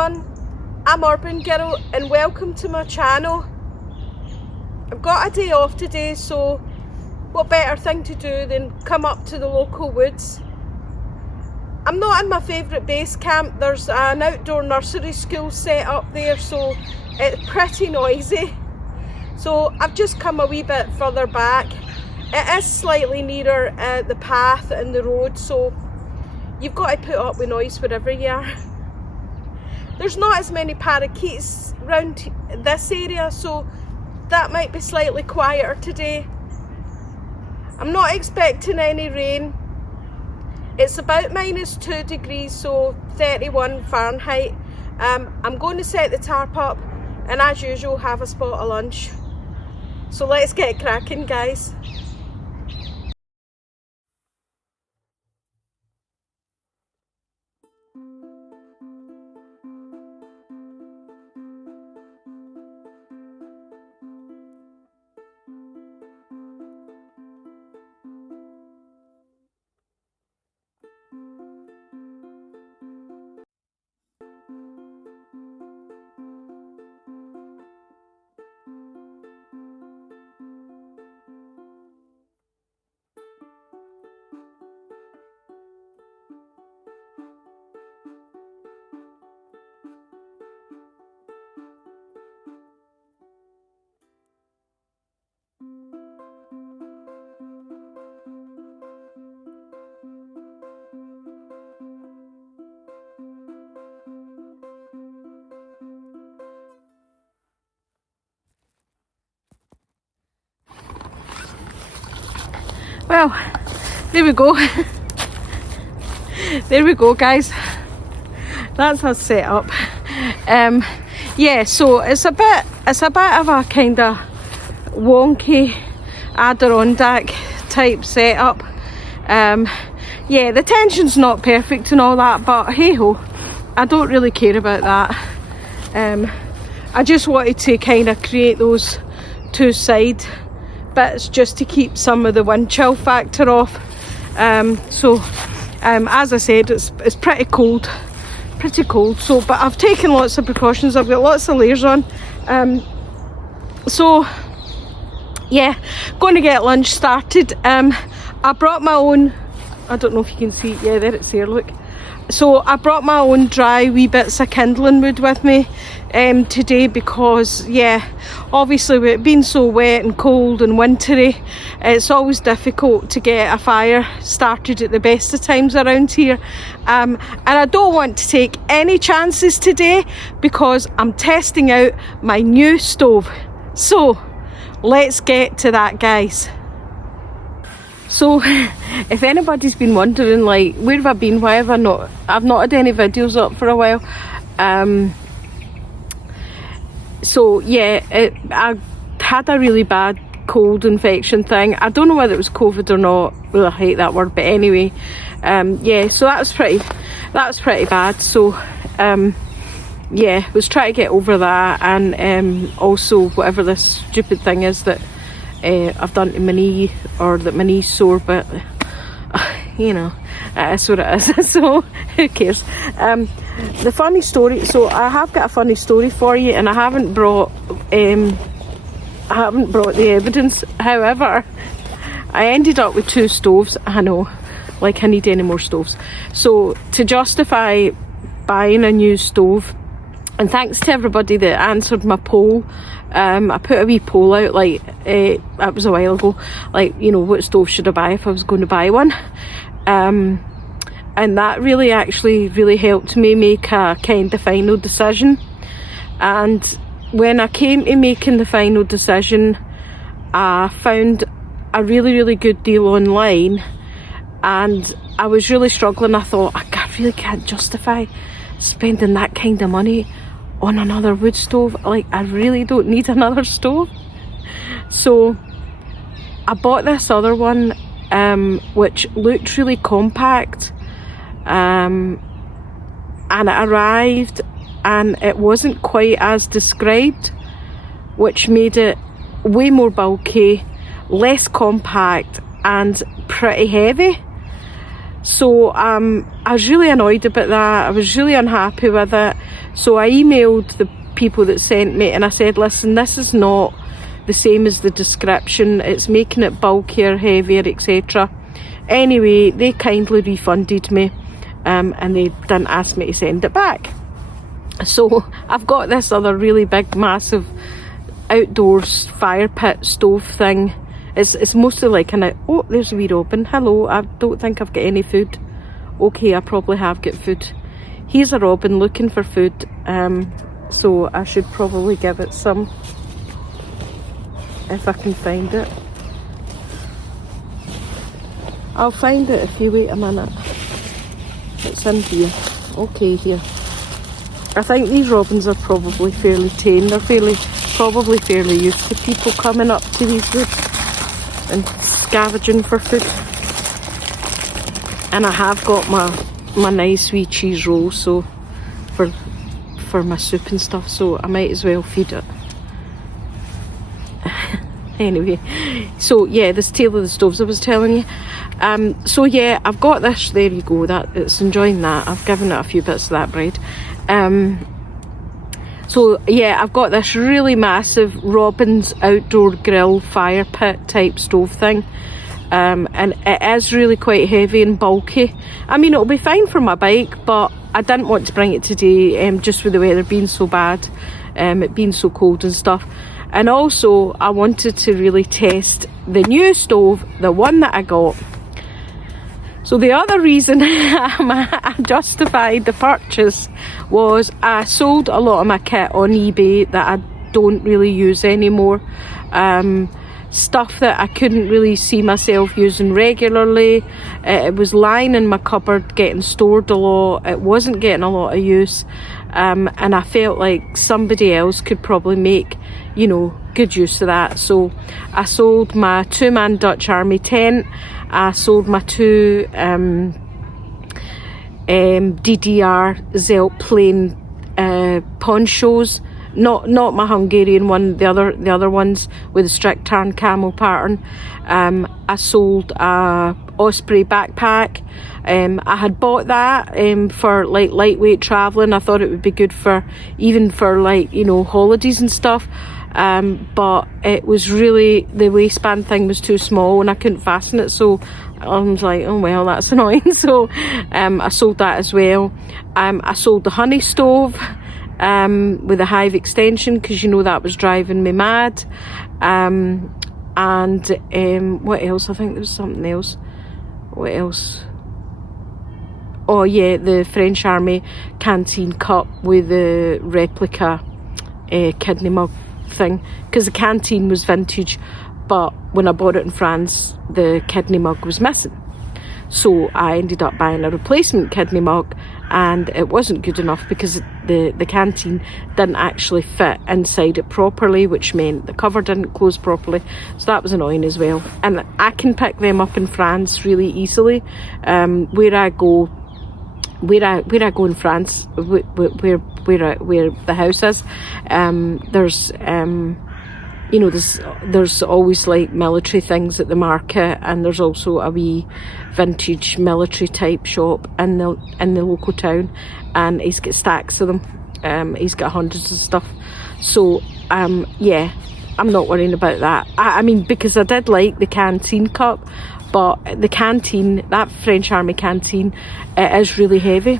everyone, I'm Urban Girl and welcome to my channel. I've got a day off today, so what better thing to do than come up to the local woods. I'm not in my favourite base camp. There's an outdoor nursery school set up there, so it's pretty noisy. So I've just come a wee bit further back. It is slightly nearer the path and the road, so you've got to put up with noise wherever you are. There's not as many parakeets around this area, so that might be slightly quieter today. I'm not expecting any rain. It's about -2 degrees, so 31 Fahrenheit. I'm going to set the tarp up and, as usual, have a spot of lunch. So let's get cracking, guys. Well, there we go. There we go, guys. That's us set up. Yeah, so it's a bit of a kind of wonky Adirondack type setup. Yeah, the tension's not perfect and all that, but hey ho, I don't really care about that. I just wanted to kind of create those two side bits just to keep some of the wind chill factor off. As I said, it's pretty cold, so, but I've taken lots of precautions. I've got lots of layers on. So yeah, going to get lunch started. I brought my own, I don't know if you can see it, yeah, there it's there, look. So I brought my own dry wee bits of kindling wood with me today because, yeah, obviously with it being so wet and cold and wintry, it's always difficult to get a fire started at the best of times around here. And I don't want to take any chances today because I'm testing out my new stove. So let's get to that, guys. So if anybody's been wondering, like, where have I been, why have I not, I've not had any videos up for a while. So yeah, I had a really bad cold infection thing. I don't know whether it was COVID or not. Well, I hate that word, but anyway, yeah, so that was pretty bad. So yeah, was trying to get over that, and also whatever this stupid thing is that I've done to my knee, or that my knee's sore, but you know, that's what it is. So who cares? The funny story, so I have got a funny story for you, and I haven't brought the evidence. However, I ended up with 2 stoves. I know, like I need any more stoves. So to justify buying a new stove, and thanks to everybody that answered my poll, I put a wee poll out, like, that was a while ago, like, you know, what stove should I buy if I was going to buy one. And that really helped me make a kind of final decision. And when I came to making the final decision, I found a really good deal online, and I was really struggling. I thought, I really can't justify spending that kind of money on another wood stove. Like, I really don't need another stove. So I bought this other one, which looked really compact, and it arrived and it wasn't quite as described, which made it way more bulky, less compact and pretty heavy. So I was really annoyed about that. I was really unhappy with it. So I emailed the people that sent me and I said, listen, this is not the same as the description. It's making it bulkier, heavier, etc. Anyway, they kindly refunded me and they didn't ask me to send it back. So I've got this other really big, massive outdoors fire pit stove thing. It's mostly like oh, there's a wee robin. Hello, I don't think I've got any food. Okay, I probably have got food. Here's a robin looking for food, so I should probably give it some, if I can find it. I'll find it if you wait a minute. It's in here. Okay, here. I think these robins are probably fairly tame. They're probably fairly used to people coming up to these woods and scavenging for food. And I have got my nice wee cheese roll, so for my soup and stuff, so I might as well feed it. Anyway, so yeah, this tale of the stoves I was telling you. So yeah, I've got this, there you go, that it's enjoying that. I've given it a few bits of that bread. So yeah, I've got this really massive Robin's outdoor grill fire pit type stove thing, and it is really quite heavy and bulky. I mean, it'll be fine for my bike, but I didn't want to bring it today, just with the weather being so bad, it being so cold and stuff. And also I wanted to really test the new stove, the one that I got. So the other reason I justified the purchase was I sold a lot of my kit on eBay that I don't really use anymore. Stuff that I couldn't really see myself using regularly. It was lying in my cupboard getting stored a lot. It wasn't getting a lot of use. And I felt like somebody else could probably make, you know, good use of that. So I sold my 2-man Dutch Army tent. I sold my 2 DDR Zelt plain ponchos. Not my Hungarian one, the other ones with the strict tan camel pattern. I sold a Osprey backpack. I had bought that for like lightweight travelling. I thought it would be good for even for like, you know, holidays and stuff. But it was really, the waistband thing was too small and I couldn't fasten it, so I was like, oh well, that's annoying. So I sold that as well. I sold the honey stove with a hive extension, because you know that was driving me mad. And what else? I think there was something else. What else? Oh yeah, the French Army canteen cup with the replica kidney mug thing, because the canteen was vintage, but when I bought it in France the kidney mug was missing, so I ended up buying a replacement kidney mug, and it wasn't good enough because the canteen didn't actually fit inside it properly, which meant the cover didn't close properly, so that was annoying as well. And I can pick them up in France really easily. Where I go in France, where the house is, there's you know, there's always like military things at the market, and there's also a wee vintage military type shop in the local town, and he's got stacks of them. He's got hundreds of stuff. So yeah, I'm not worrying about that. I mean, because I did like the canteen cup, but the canteen, that French Army canteen, it is really heavy.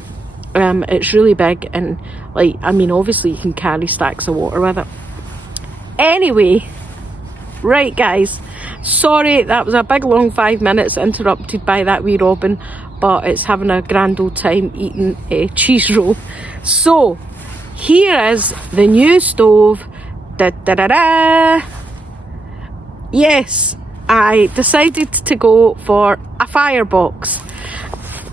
It's really big, and like, I mean, obviously you can carry stacks of water with it. Anyway, right guys, sorry that was a big long 5 minutes interrupted by that wee robin, but it's having a grand old time eating a cheese roll. So here is the new stove. Da, da, da, da. Yes, I decided to go for a Firebox.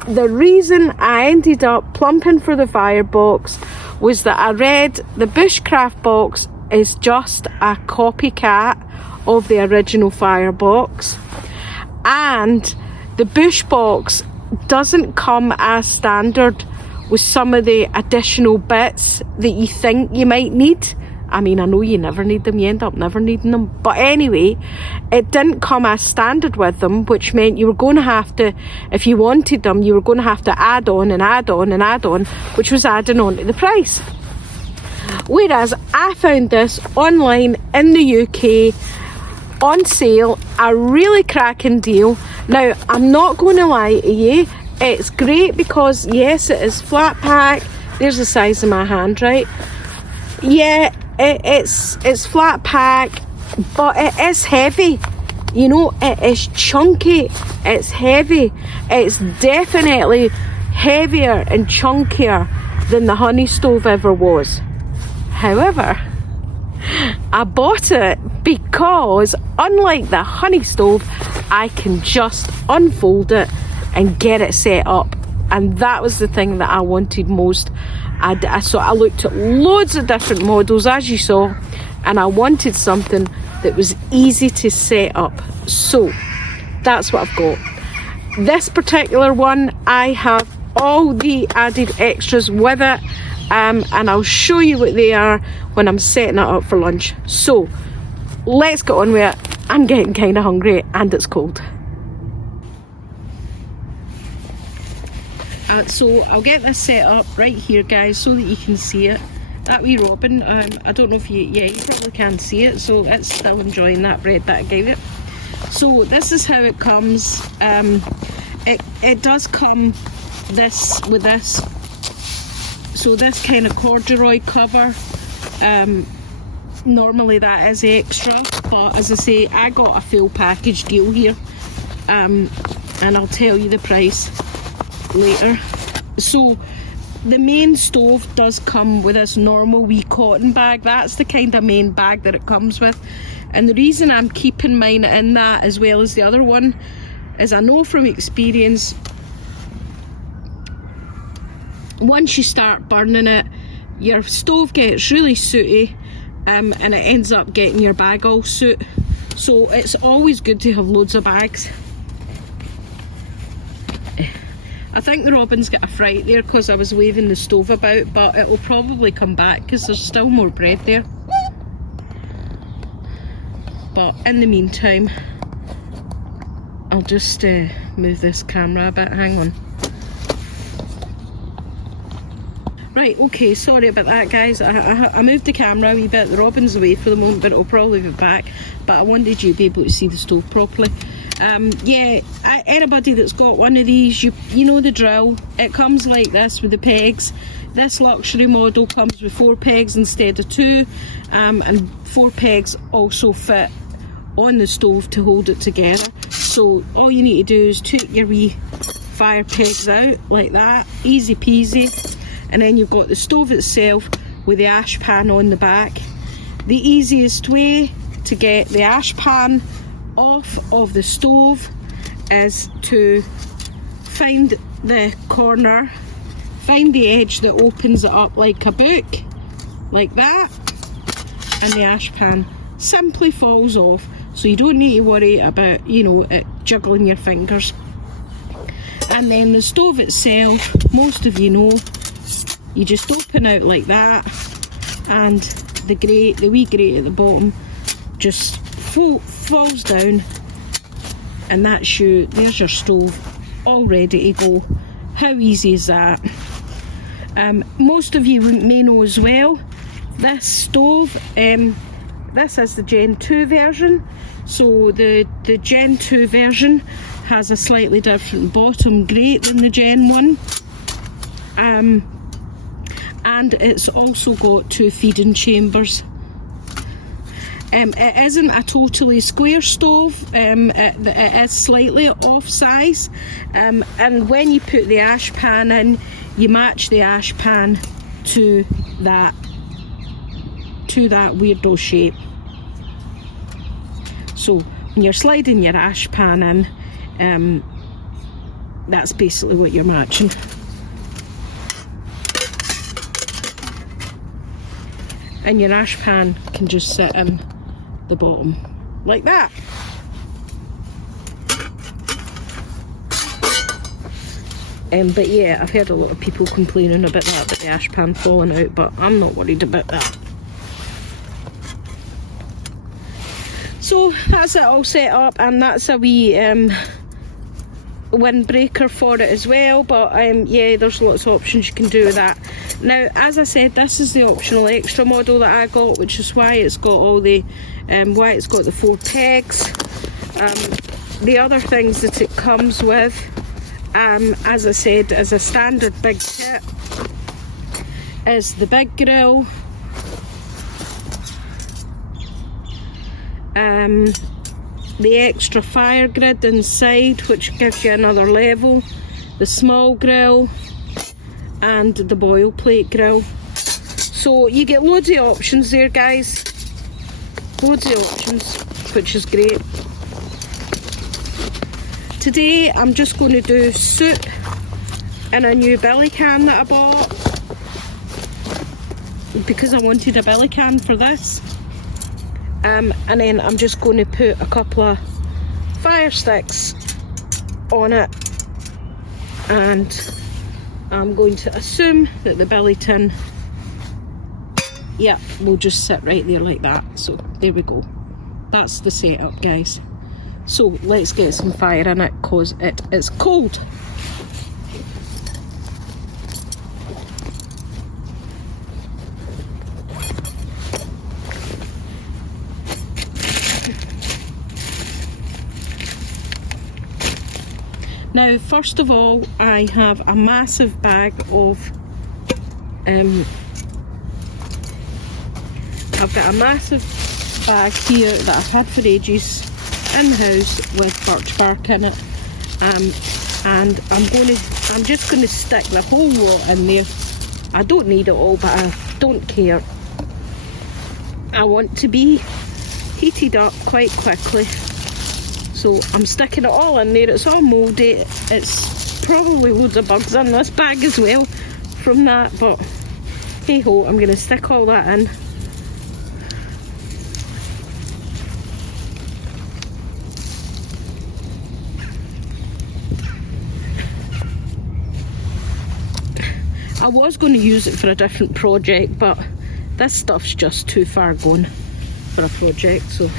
The reason I ended up plumping for the Firebox was that I read the Bushcraft box is just a copycat of the original Firebox, and the Bush box doesn't come as standard with some of the additional bits that you think you might need I mean, I know you never need them, you end up never needing them. But anyway, it didn't come as standard with them, which meant you were going to have to, if you wanted them, you were going to have to add on and add on and add on, which was adding on to the price. Whereas I found this online in the UK on sale, a really cracking deal. Now, I'm not going to lie to you, it's great because yes, it is flat pack. There's the size of my hand, right? Yeah, it's flat pack, but it is heavy. You know, it is chunky, it's heavy. It's definitely heavier and chunkier than the honey stove ever was. However, I bought it because unlike the honey stove, I can just unfold it and get it set up. And that was the thing that I wanted most. So I looked at loads of different models, as you saw, and I wanted something that was easy to set up. So that's what I've got. This particular one, I have all the added extras with it, and I'll show you what they are when I'm setting it up for lunch. So let's get on with it. I'm getting kind of hungry and it's cold. So I'll get this set up right here, guys, so that you can see it. That wee robin, I don't know if you probably can't see it, so it's still enjoying that bread that I gave it. So this is how it comes. It does come with this. So this kind of corduroy cover, normally that is extra, but as I say, I got a full package deal here, and I'll tell you the price later. So the main stove does come with this normal wee cotton bag. That's the kind of main bag that it comes with, and the reason I'm keeping mine in that as well as the other one is I know from experience, once you start burning it, your stove gets really sooty, and it ends up getting your bag all soot. So it's always good to have loads of bags. I think the robin's got a fright there because I was waving the stove about, but it will probably come back because there's still more bread there. But in the meantime, I'll just move this camera a bit. Hang on. Right, okay, sorry about that, guys. I moved the camera a wee bit. The robin's away for the moment, but it'll probably be back. But I wanted you to be able to see the stove properly. Yeah, anybody that's got one of these, you know the drill. It comes like this with the pegs. This luxury model comes with 4 pegs instead of 2, and 4 pegs also fit on the stove to hold it together. So all you need to do is take your wee fire pegs out like that, easy peasy, and then you've got the stove itself with the ash pan on the back. The easiest way to get the ash pan off of the stove is to find the corner, find the edge that opens it up like a book, like that, and the ash pan simply falls off, so you don't need to worry about, you know, it juggling your fingers. And then the stove itself, most of you know, you just open out like that, and the wee grate at the bottom just falls down, and that's there's your stove all ready to go. How easy is that? Most of you may know as well, this stove, this is the Gen 2 version. So the Gen 2 version has a slightly different bottom grate than the Gen 1, and it's also got 2 feeding chambers. It isn't a totally square stove, it is slightly off size, and when you put the ash pan in, you match the ash pan to that weirdo shape. So when you're sliding your ash pan in, that's basically what you're matching. And your ash pan can just sit in the bottom like that. But yeah, I've heard a lot of people complaining about that, about the ash pan falling out, but I'm not worried about that. So that's it all set up, and that's a wee windbreaker for it as well. But yeah, there's lots of options you can do with that. Now, as I said, this is the optional extra model that I got, which is why it's got all the why it's got the 4 pegs. The other things that it comes with, as I said, as a standard big kit, is the big grill, the extra fire grid inside, which gives you another level, the small grill, and the boil plate grill. So you get loads of options there, guys. Loads of options, which is great. Today I'm just going to do soup in a new billy can that I bought, because I wanted a billy can for this. And then I'm just going to put a couple of fire sticks on it, and I'm going to assume that the billy tin, yeah, will just sit right there like that. So there we go. That's the setup, guys. So let's get some fire in it, because it is cold. Now, first of all, I have a massive bag of I've got a massive bag here that I've had for ages in the house with birch bark in it, and I'm just going to stick the whole lot in there. I don't need it all, but I don't care. I want to be heated up quite quickly, so I'm sticking it all in there. It's all mouldy. It's probably loads of bugs in this bag as well from that, but hey ho, I'm going to stick all that in. I was going to use it for a different project, but this stuff's just too far gone for a project, so.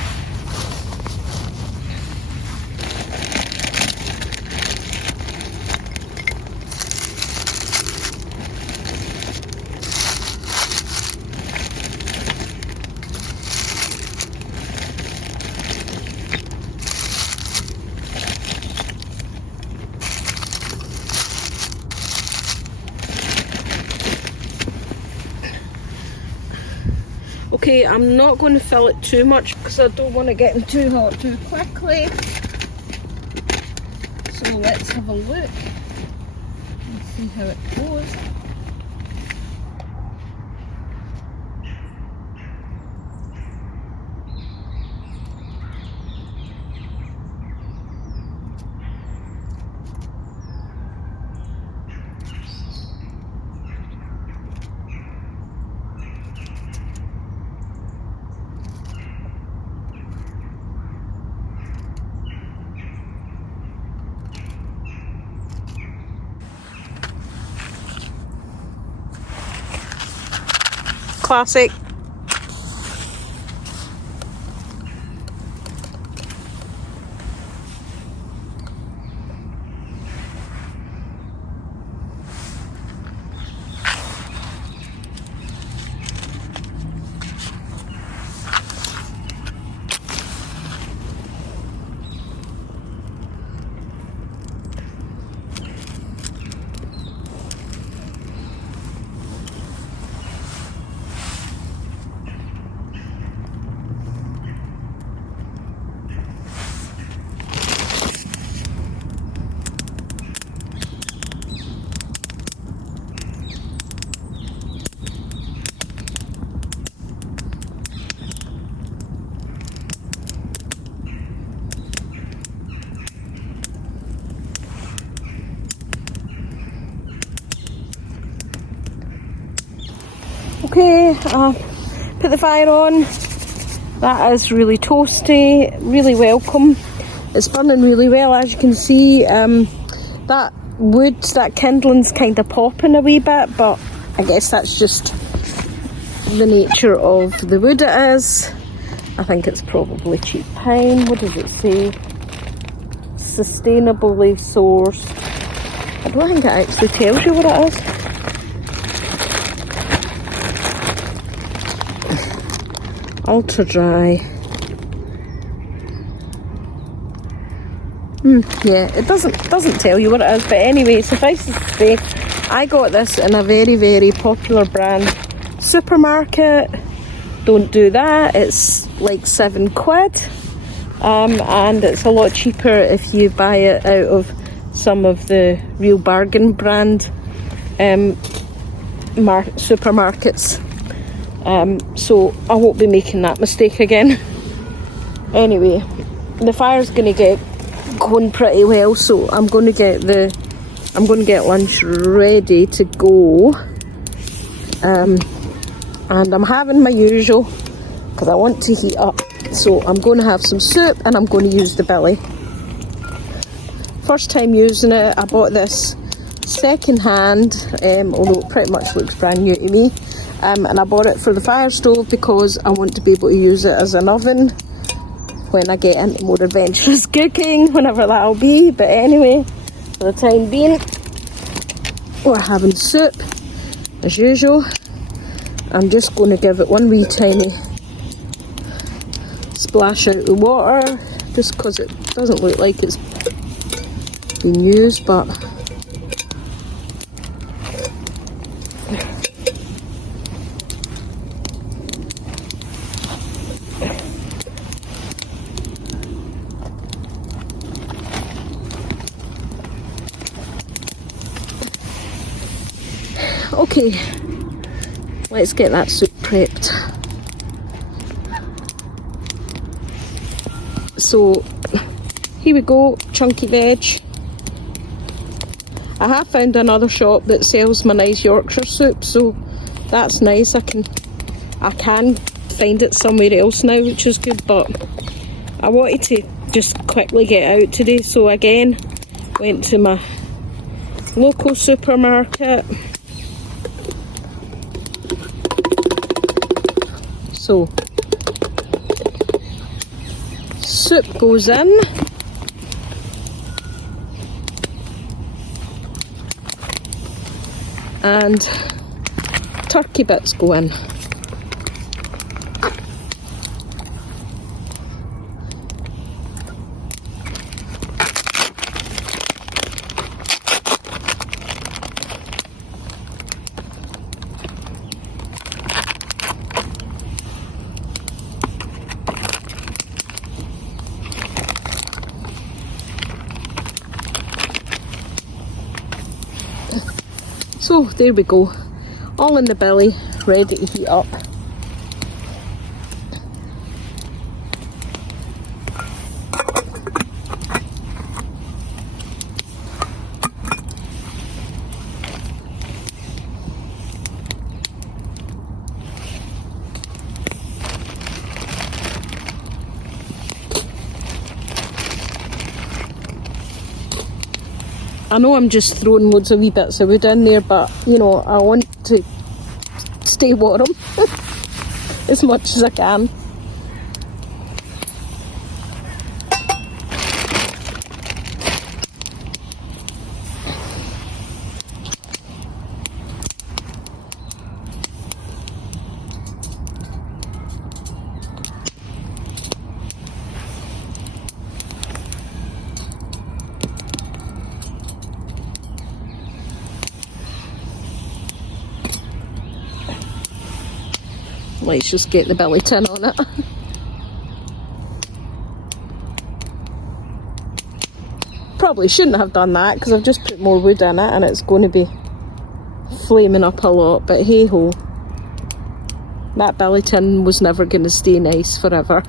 Okay, I'm not going to fill it too much because I don't want to get it too hot too quickly. So let's have a look and see how it goes. Classic. Okay, put the fire on. That is really toasty, really welcome. It's burning really well, as you can see. That wood, that kindling's kind of popping a wee bit, but I guess that's just the nature of the wood it is. I think it's probably cheap pine. What does it say? Sustainably sourced. I don't think it actually tells you what it is. Ultra dry. Yeah, it doesn't tell you what it is, but anyway, suffice it to say, I got this in a very, very popular brand supermarket. Don't do that, it's like £7, and it's a lot cheaper if you buy it out of some of the real bargain brand supermarkets. So I won't be making that mistake again. Anyway, the fire's going to get going pretty well, so I'm going to get lunch ready to go, and I'm having my usual because I want to heat up. So I'm going to have some soup and I'm going to use the billy. First time using it. I bought this second hand, although it pretty much looks brand new to me, and I bought it for the fire stove because I want to be able to use it as an oven when I get into more adventurous cooking, whenever that'll be. But anyway, for the time being, we're having soup as usual. I'm just going to give it one wee tiny splash out of water, just because it doesn't look like it's been used, but okay, let's get that soup prepped. So here we go, chunky veg. I have found another shop that sells my nice Yorkshire soup, so that's nice. I can find it somewhere else now, which is good, but I wanted to just quickly get out today, so again went to my local supermarket. So soup goes in, and turkey bits go in. So there we go, all in the billy, ready to heat up. I know I'm just throwing loads of wee bits of wood in there, but you know, I want to stay warm as much as I can. Let's just get the billy tin on it. Probably shouldn't have done that because I've just put more wood in it and it's going to be flaming up a lot, but hey ho, that billy tin was never going to stay nice forever.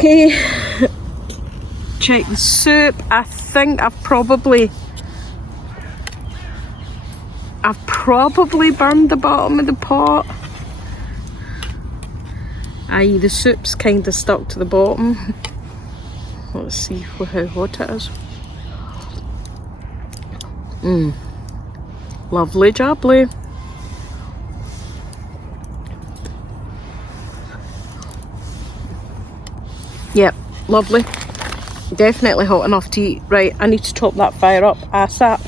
Okay, check the soup. I think I've probably burned the bottom of the pot. i.e. the soup's kind of stuck to the bottom. Let's see how hot it is. Lovely jubbly. Yep, lovely. Definitely hot enough to eat. Right, I need to top that fire up ASAP,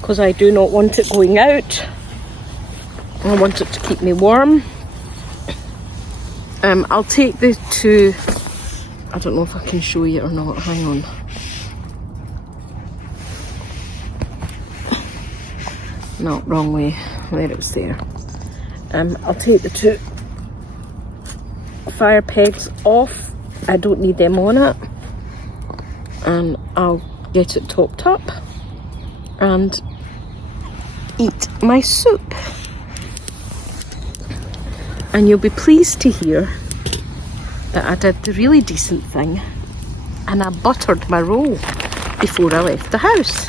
because I do not want it going out. I want it to keep me warm. I'll take the two. I don't know if I can show you or not. Hang on. No, wrong way. There, it was there. I'll take the two fire pegs off. I don't need them on it. And I'll get it topped up and eat my soup. And you'll be pleased to hear that I did the really decent thing and I buttered my roll before I left the house.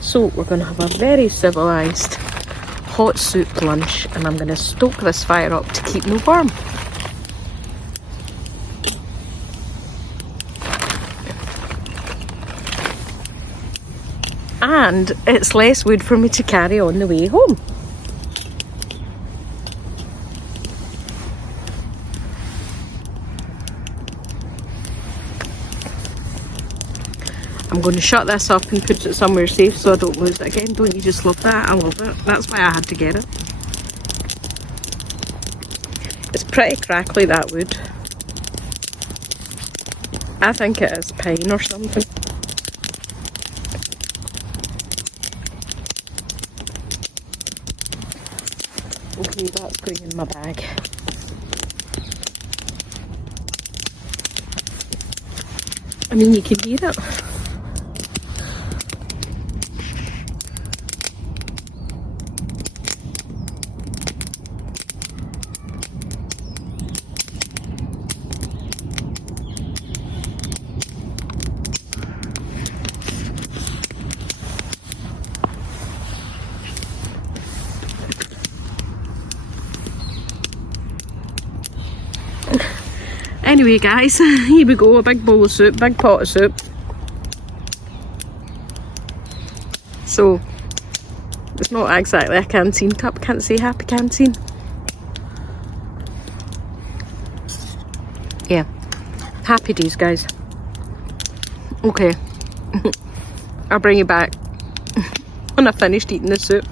So we're going to have a very civilised hot soup lunch, and I'm going to stoke this fire up to keep me warm. And it's less wood for me to carry on the way home. I'm going to shut this up and put it somewhere safe so I don't lose it again. Don't you just love that? I love it. That's why I had to get it. It's pretty crackly, that wood. I think it is pine or something. Okay, that's going in my bag. I mean, you can hear it. Anyway guys, here we go, a big bowl of soup, big pot of soup. So, it's not exactly a canteen cup, can't say happy canteen. Yeah, happy days guys. Okay, I'll bring you back when I've finished eating the soup.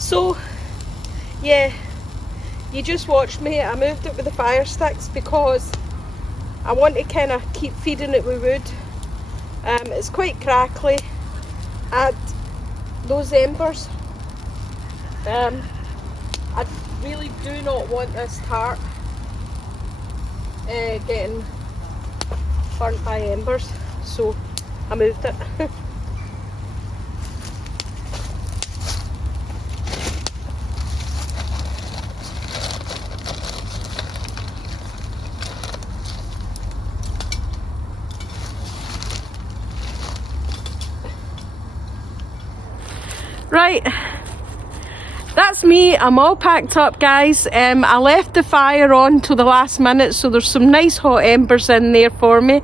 So, yeah, you just watched me. I moved it with the fire sticks because I want to kind of keep feeding it with wood. It's quite crackly at those embers. I really do not want this tarp getting burnt by embers, so I moved it. Right, that's me. I'm all packed up, guys. I left the fire on till the last minute, so there's some nice hot embers in there for me,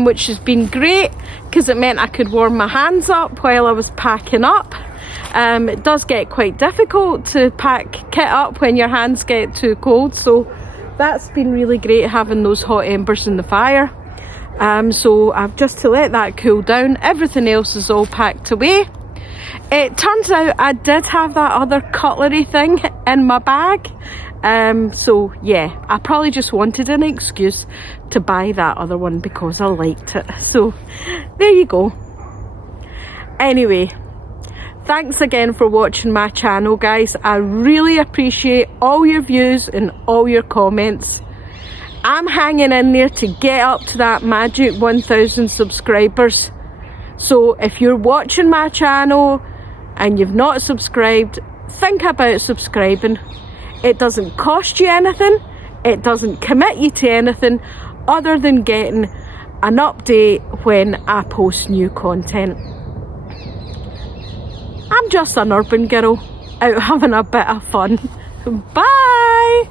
which has been great because it meant I could warm my hands up while I was packing up. It does get quite difficult to pack kit up when your hands get too cold, so that's been really great having those hot embers in the fire. So I've just to let that cool down. Everything else is all packed away. It turns out I did have that other cutlery thing in my bag. So yeah, I probably just wanted an excuse to buy that other one because I liked it. So there you go. Anyway, thanks again for watching my channel, guys. I really appreciate all your views and all your comments. I'm hanging in there to get up to that magic 1,000 subscribers. So if you're watching my channel and you've not subscribed, think about subscribing. It doesn't cost you anything. It doesn't commit you to anything other than getting an update when I post new content. I'm just an urban girl out having a bit of fun. Bye!